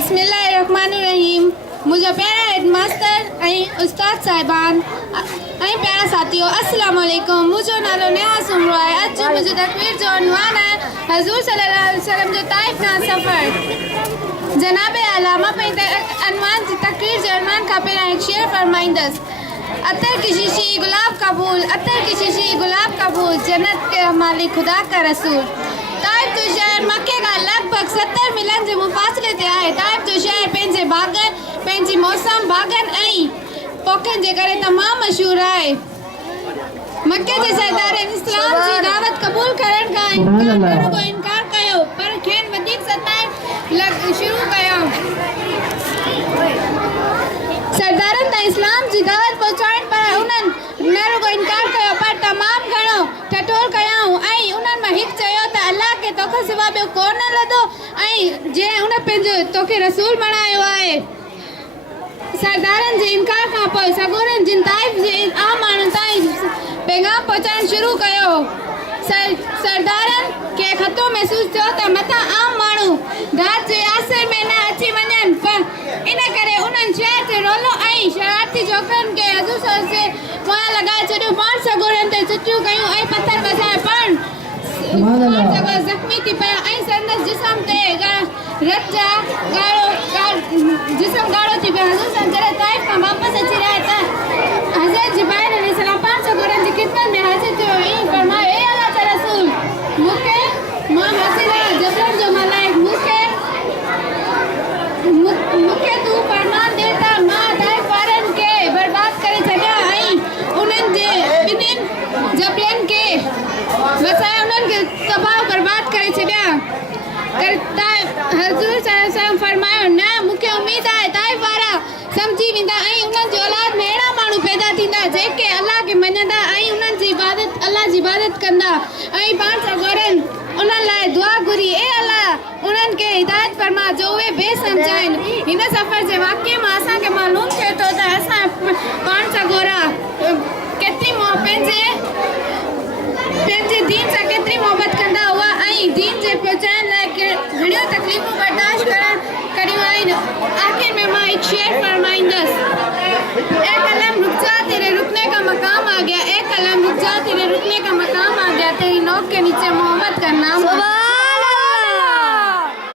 बिस्मिल्लाहिर्रहमानिर्रहीम। मुझे प्यारा हेडमास्टर ऐं उस्ताद साहिबान ऐं प्यारा साथियों अस्सलाम वालेकुम। मुझो नालो नेहा सुमरो आहे। अॼु मुंहिंजी तकरीर जो उन्वान आहे हज़ूर सल्लल्लाहु अलैहि वसल्लम जो ताइफ़ खां सफ़र। जनाब आला मां पंहिंजे अनवान जी तकरीर जे उन्वान खां पहिरियां हिकु शेर फरमाईंदसि। अतर की शीशी गुलाब का फूल, अतर की शीशी गुलाब का फूल, जन्नत के मालिक खुदा का रसूल। ताइफ़ जो शहर मक्के का लगभग 70 मीलन जे मुफ़ासिले ते आहे। ताइफ़ जो शहर पंहिंजे बाग़नि, पंहिंजी मौसम बाग़नि ऐं पोखनि जे करे तमामु मशहूरु आहे। मक्के जे सरदारनि इस्लाम जी दावत क़बूल करण खां इनकार कयो, पर खेनि वधीक सताइण शुरू कयो। सरदारनि ताईं इस्लाम जी दावत पहुचाइण पर उन्हनि न रुगो इनकार कयो पर तमामु घणो ठठोर कयाऊं ऐं उन्हनि मां हिकु चयो त अल्लाह खे तोखे सिवा ॿियो कोन लधो ऐं जंहिं उन पंहिंजो तोखे रसूल बणायो आहे। सरदारनि जे इनकार खां पोइ सगोरनि जिन ताइफ़ जे आम माण्हुनि ताईं पैगाम पहुचाइण शुरू कयो। सरदारनि खे ख़तरो महसूसु थियो त मथां आम माण्हू राति जे आसिर में न अची वञनि, पर इन करे उन्हनि शहर जे रोलो ऐं शरारती छोकिरनि खे हज़ूर से मुंहुं लॻाए छॾियो। पाण सगोरनि ते चिटियूं कयूं ऐं पथर वसाए पण ज़ख़्मी थी पिया ऐं संदसि जिस्म ते रत जा जिस्म ॻाढ़ो थी पियो। हज़ूर जॾहिं ताइफ़ खां वापसि अची रहिया त हज़रत जिब्राइल अलैहिस्सलाम पाण सगोरनि जी ख़िदमत में हाज़िर थियो ऐं फरमायो, ए अल्लाह जा रसूल, मां हासिला जबरन जो मलाइक मूंखे तूं फरमान ॾे त मां ताइफ़ वारनि खे बर्बाद करे छॾियां ऐं उन्हनि जे ॿिन्हिनि जबलनि खे वसाए उन्हनि खे तबाह बर्बाद करे छॾियां। हज़ूर सल्लल्लाहु फरमायो, न, मूंखे उमेद आहे ताइफ़ वारा सम्झी वेंदा ऐं उन्हनि जो औलाद में अहिड़ा माण्हू पैदा थींदा जेके अल्लाह खे मञंदा ऐं उन्हनि जी इबादत अल्लाह जी इबादत कंदा ऐं पाण सगोरनि उन्हनि लाइ दुआ घुरी, ए अल्लाह उन्हनि खे हिदायत फरमा जो उहे बेसमझाइनि। हिन सफ़र जे वाक़े मां असांखे मालूम थिए थो त असां पाण सगोरा केतिरी पंहिंजे दीन सां केतिरी मोहबत कंदा हुआ ऐं दीन जे पहुचाइण लाइ घणियूं तकलीफ़ूं बर्दाश्त करियूं आहिनि। आख़िर में मां हिकु शेर फरमाईंदसि, ए कलम रुक जा, तेरे रुकने का मकाम आ गया, ए कलम रुक जा, तेरे रुकने का मकाम आ गया, तेरी नोक के नीचे मोहब्बत का नाम